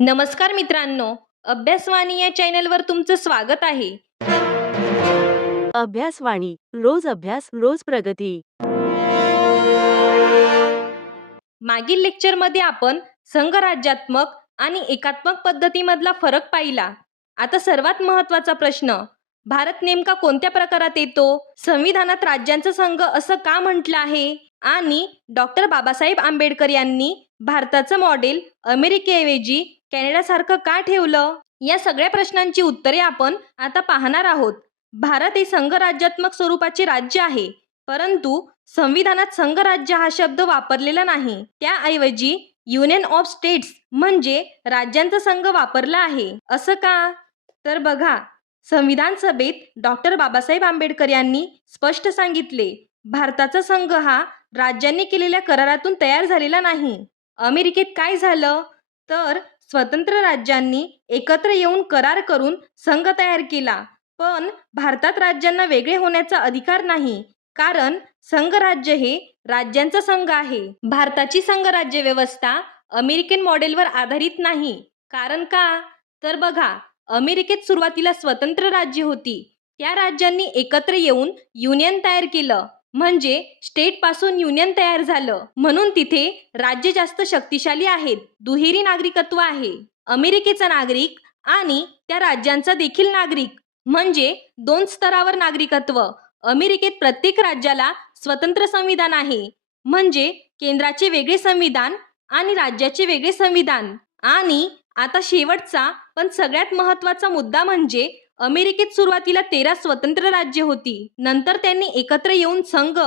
नमस्कार मित्रांनो, अभ्यासवाणी या चॅनलवर तुमचं स्वागत आहे. अभ्यासवाणी रोज अभ्यास रोज प्रगती. मागील लेक्चरमध्ये आपण संघराज्यात्मक आणि एकात्मक पद्धतीमधला फरक पाहिला. आता सर्वात महत्त्वाचा प्रश्न, भारत नेमका कोणत्या प्रकारात येतो? संविधानात राज्यांचा संघ असं का म्हटलं आहे? आणि डॉक्टर बाबासाहेब आंबेडकर यांनी भारताचं मॉडेल अमेरिकेऐवजी कॅनडासारखं का ठेवलं? या सगळ्या प्रश्नांची उत्तरे आपण आता पाहणार आहोत. भारत हे संघराज्यात्मक स्वरूपाचे राज्य आहे, परंतु संविधानात संघराज्य हा शब्द वापरलेला नाही. त्याऐवजी युनियन ऑफ स्टेट्स म्हणजे राज्यांचा संघ वापरला आहे. असं का? तर बघा, संविधान सभेत डॉक्टर बाबासाहेब आंबेडकर यांनी स्पष्ट सांगितले, भारताचा संघ हा राज्यांनी केलेल्या करारातून तयार झालेला नाही. अमेरिकेत काय झालं? तर स्वतंत्र राज्यांनी एकत्र येऊन करार करून संघ तयार केला. पण भारतात राज्यांना वेगळे होण्याचा अधिकार नाही, कारण संघराज्य हे राज्यांचा संघ आहे. भारताची संघराज्य व्यवस्था अमेरिकन मॉडेलवर आधारित नाही. कारण का? तर बघा, अमेरिकेत सुरुवातीला स्वतंत्र राज्य होती. त्या राज्यांनी एकत्र येऊन युनियन तयार केलं, म्हणजे स्टेट पासून युनियन तयार झालं. म्हणून तिथे राज्य जास्त शक्तिशाली आहेत. दुहेरी नागरिकत्व आहे. अमेरिकेचा नागरिक आणि त्या राज्यांचा देखील नागरिक, म्हणजे दोन स्तरावर नागरिकत्व. अमेरिकेत प्रत्येक राज्याला स्वतंत्र संविधान आहे, म्हणजे केंद्राचे वेगळे संविधान आणि राज्याचे वेगळे संविधान. आणि आता शेवटचा पण सगळ्यात महत्त्वाचा मुद्दा म्हणजे अमेरिकेत सुरुवातीला 13 स्वतंत्र राज्य होती. नंतर त्यांनी एकत्र येऊन संघ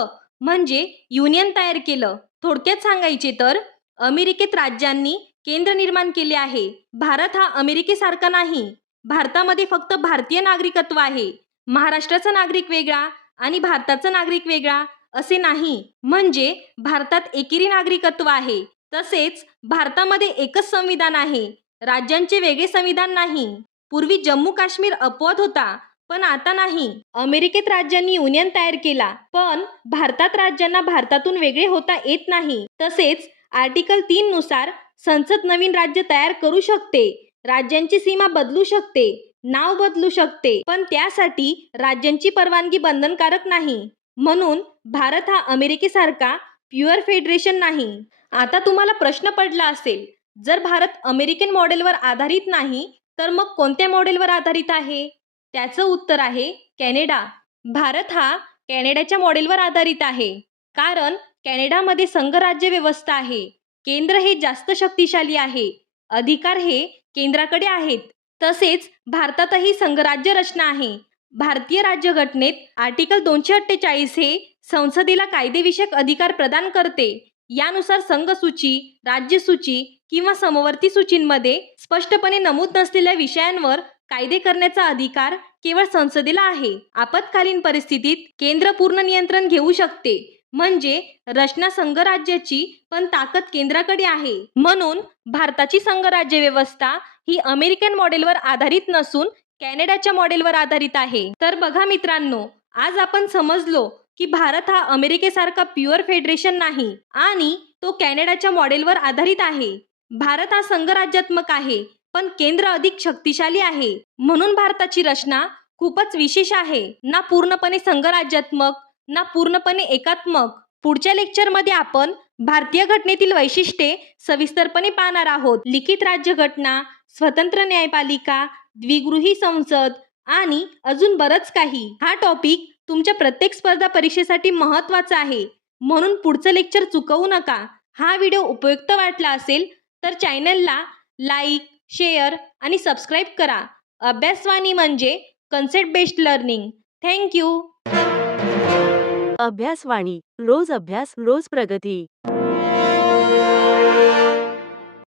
म्हणजे युनियन तयार केलं. थोडक्यात सांगायचे तर अमेरिकेत राज्यांनी केंद्र निर्माण केले आहे. भारत हा अमेरिकेसारखा नाही. भारतामध्ये फक्त भारतीय नागरिकत्व आहे. महाराष्ट्राचा नागरिक वेगळा आणि भारताचा नागरिक वेगळा असे नाही. म्हणजे भारतात एकेरी नागरिकत्व आहे. तसेच भारतामध्ये एकच संविधान आहे. राज्यांचे वेगळे संविधान नाही. पूर्वी जम्मू काश्मीर अपवाद होता, पण आता नाही. अमेरिकेत राज्यांनी युनियन तयार केला, पण भारतात राज्यांना भारतातून वेगळे होता येत नाही. तसेच आर्टिकल 3 नुसार संसद नवीन राज्य तयार करू शकते. राज्यांची सीमा बदलू शकते, नाव बदलू शकते, पण त्यासाठी राज्यांची परवानगी बंधनकारक नाही. म्हणून भारत हा अमेरिकेसारखा प्युअर फेडरेशन नाही. आता तुम्हाला प्रश्न पडला असेल, जर भारत अमेरिकन मॉडेलवर आधारित नाही, तर मग कोणत्या मॉडेलवर आधारित आहे? त्याचं उत्तर आहे कॅनडा. भारत हा कॅनडाच्या मॉडेलवर आधारित आहे, कारण कॅनडामध्ये संघराज्य व्यवस्था आहे. केंद्र हे जास्त शक्तिशाली आहे. अधिकार हे केंद्राकडे आहेत. तसेच भारतातही संघराज्य रचना आहे. भारतीय राज्यघटनेत आर्टिकल 248 हे संसदेला कायदेविषयक अधिकार प्रदान करते. यानुसार संघसूची, राज्यसूची किंवा समवर्ती सूचींमध्ये स्पष्टपणे नमूद नसलेल्या विषयांवर कायदे करण्याचा अधिकार केवळ संसदेला आहे. आपत्कालीन परिस्थितीत केंद्र पूर्ण नियंत्रण घेऊ शकते. म्हणजे रचना संघराज्याची, पण ताकद केंद्राकडे आहे. म्हणून भारताची संघराज्य व्यवस्था ही अमेरिकन मॉडेलवर आधारित नसून कॅनडाच्या मॉडेलवर आधारित आहे. तर बघा मित्रांनो, आज आपण समजलो की भारत हा अमेरिकेसारखा प्युअर फेडरेशन नाही आणि तो कॅनडाच्या मॉडेलवर आधारित आहे. भारत हा संघराज्यात्मक आहे, पण केंद्र अधिक शक्तिशाली आहे. म्हणून भारताची रचना खूपच विशेष आहे. ना पूर्णपणे संघराज्यात्मक, ना पूर्णपणे एकात्मक. पुढच्या लेक्चरमध्ये आपण भारतीय घटनेतील वैशिष्ट्ये सविस्तरपणे पाहणार आहोत. लिखित राज्यघटना, स्वतंत्र न्यायपालिका, द्विगृही संसद आणि अजून बरंच काही. हा टॉपिक तुमच्या प्रत्येक स्पर्धा परीक्षेसाठी महत्त्वाचा आहे. म्हणून पुढचं लेक्चर चुकवू नका. हा व्हिडिओ उपयुक्त वाटला असेल तर चॅनलला लाईक, शेअर आणि सबस्क्राईब करा. अभ्यासवाणी म्हणजे कन्सेप्ट बेस्ड लर्निंग. थँक्यू. अभ्यासवाणी रोज अभ्यास रोज प्रगती.